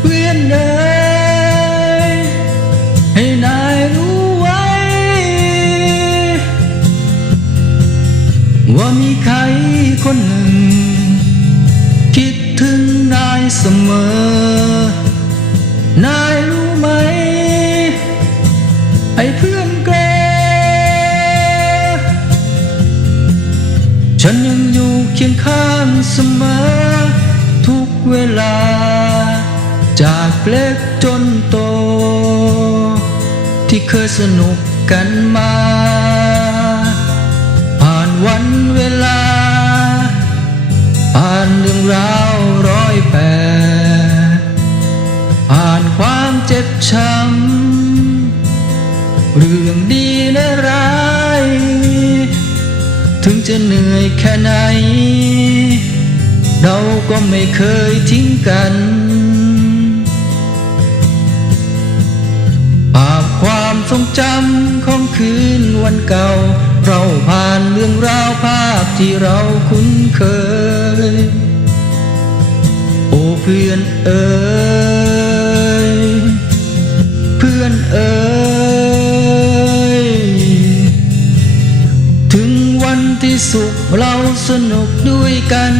เพื่อนเอ๋ยให้นายรู้ไว้ ว่ามีใครคนหนึ่ง คิดถึงนายเสมอ นายรู้ไหม ไอ้เพื่อนแกฉันยังอยู่เคียงข้างเสมอ ทุกเวลา เล็กจนโต ที่เคยสนุกกันมา ผ่านวันเวลา ผ่านเรื่องราวร้อยแปดผ่านความเจ็บช้ำเรื่องดีและร้าย ถึงจะเหนื่อยแค่ไหน เราก็ไม่เคยทิ้งกัน วันเก่า เราผ่านเรื่องราวภาพที่เราคุ้นเคย โอ้เพื่อนเอ๋ยเพื่อนเอ๋ยถึงวันที่สุขเราสนุกด้วยกัน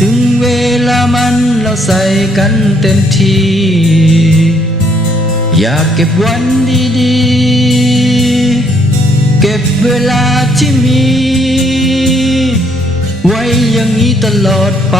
ถึงเวลามันเราใส่กันเต็มที่อยากเก็บวันดีๆ เก็บเวลาที่มี ไว้อย่างนี้ตลอดไป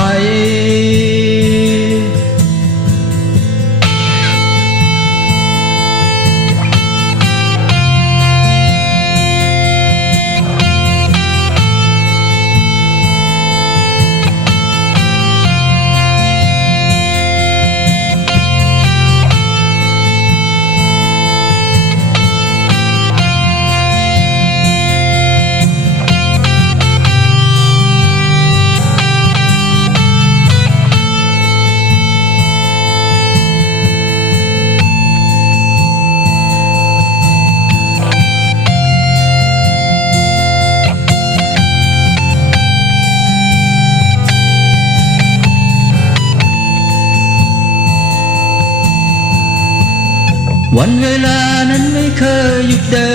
วันเวลานั้นไม่เคยหยุดเดิ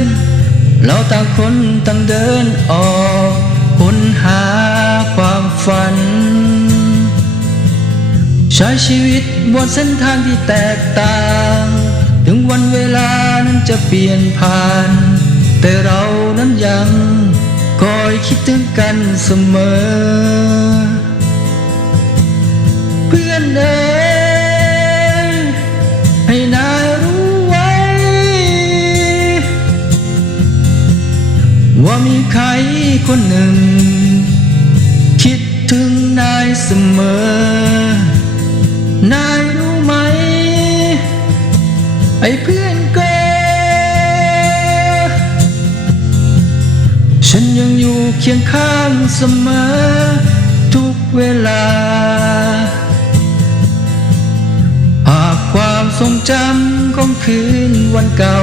น เราต่างคนต่างเดินออกค้นหาความฝัน ใช้ชีวิตบนเส้นทางที่แตกต่าง ถึงวันเวลานั้นจะเปลี่ยนผ่าน แต่เรานั้นยังคอยคิดถึงกันเสมอ เพื่อนเอ๋ ว่ามีใครคนหนึ่ง คิดถึงนายเสมอ นายรู้ไหม ไอ้เพื่อนแกฉันยังอยู่เคียงข้างเสมอ ทุกเวลาภาพความทรงจำของคืนวันเก่า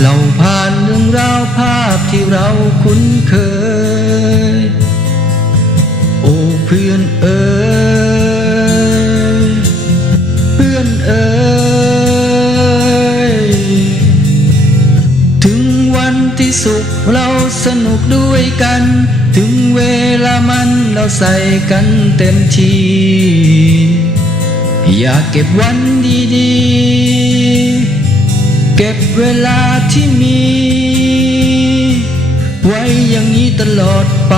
เราผ่านเรื่องราวภาพที่เราคุ้นเคย โอ้เพื่อนเอ๋ยเพื่อนเอ๋ยถึงวันที่สุขเราสนุกด้วยกัน ถึงเวลามันเราใส่กันเต็มที่อยากเก็บวันดีๆ เก็บเวลาที่มี ไว้อย่างนี้ตลอดไป